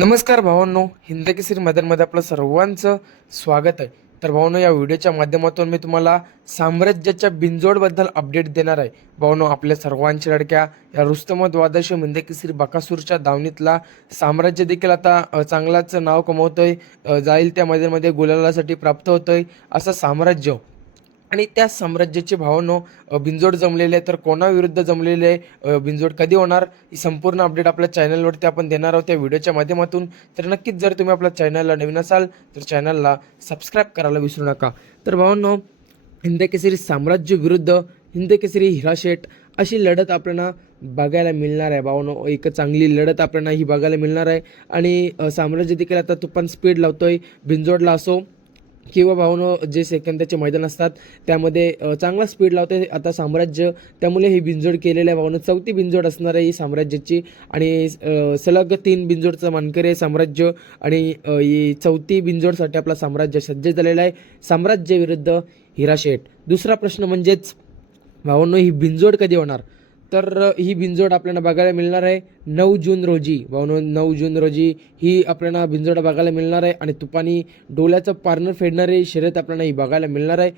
नमस्कार भावांनो, हिंदकेसरी मैदानमध्ये आपलं सर्वांचं स्वागत आहे. तर भावांनो, या व्हिडिओच्या माध्यमातून मी तुम्हाला साम्राज्याच्या बिनजोडबद्दल अपडेट देणार आहे. भावांनो, आपल्या सर्वांच्या लडक्या या रुस्तम द्वादश हिंदकेसरी बकासूरच्या दावणीतला साम्राज्य देखील आता चांगलाच नाव कमवतोय. जाईल त्या मैदानामध्ये गुलालासाठी प्राप्त होतोय असं साम्राज्य. आणि त्या साम्राज्याचे भावांनो बिनजोड जमलेले आहे. तर कोणाविरुद्ध जमलेले आहे, बिनजोड कधी होणार, ही संपूर्ण अपडेट आपल्या चॅनलवरती आपण देणार आहोत त्या व्हिडिओच्या माध्यमातून. तर नक्कीच जर तुम्ही आपल्या चॅनलला नवीन असाल तर चॅनलला सबस्क्राईब करायला विसरू नका. तर भावांनो, हिंदकेसरी साम्राज्य विरुद्ध हिंदकेसरी हिराशेठ अशी लढत आपल्याला बघायला मिळणार आहे. भावांनो, एक चांगली लढत आपल्याला ही बघायला मिळणार आहे. आणि साम्राज्य देखील आता तुफान स्पीड लावतोय, बिनजोडला असो किंवा भावांनो जे सेकंदाचे मैदान असतात त्यामध्ये चांगला स्पीड लावते आता साम्राज्य. त्यामुळे ही बिनजोड केलेलं आहे. भावांनो, चौथी बिनजोड असणार आहे ही साम्राज्याची. आणि सलग 3 बिनजोडचं मानकरी आहे साम्राज्य. आणि ही चौथी बिनजोडसाठी आपला साम्राज्य सज्ज झालेला आहे. साम्राज्य विरुद्ध हिराशेठ. दुसरा प्रश्न म्हणजेच भावांनो, ही बिनजोड कधी होणार? तर ही बिनजोड आपल्याला बघायला मिळणार आहे 9 जून रोजी. भावांनो, 9 जून रोजी ही आपल्याला बिनजोड बघायला मिळणार आहे. आणि तुपानी डोल्याचं पारणं फेडणारी शर्यत आपल्याला ही बघायला मिळणार आहे.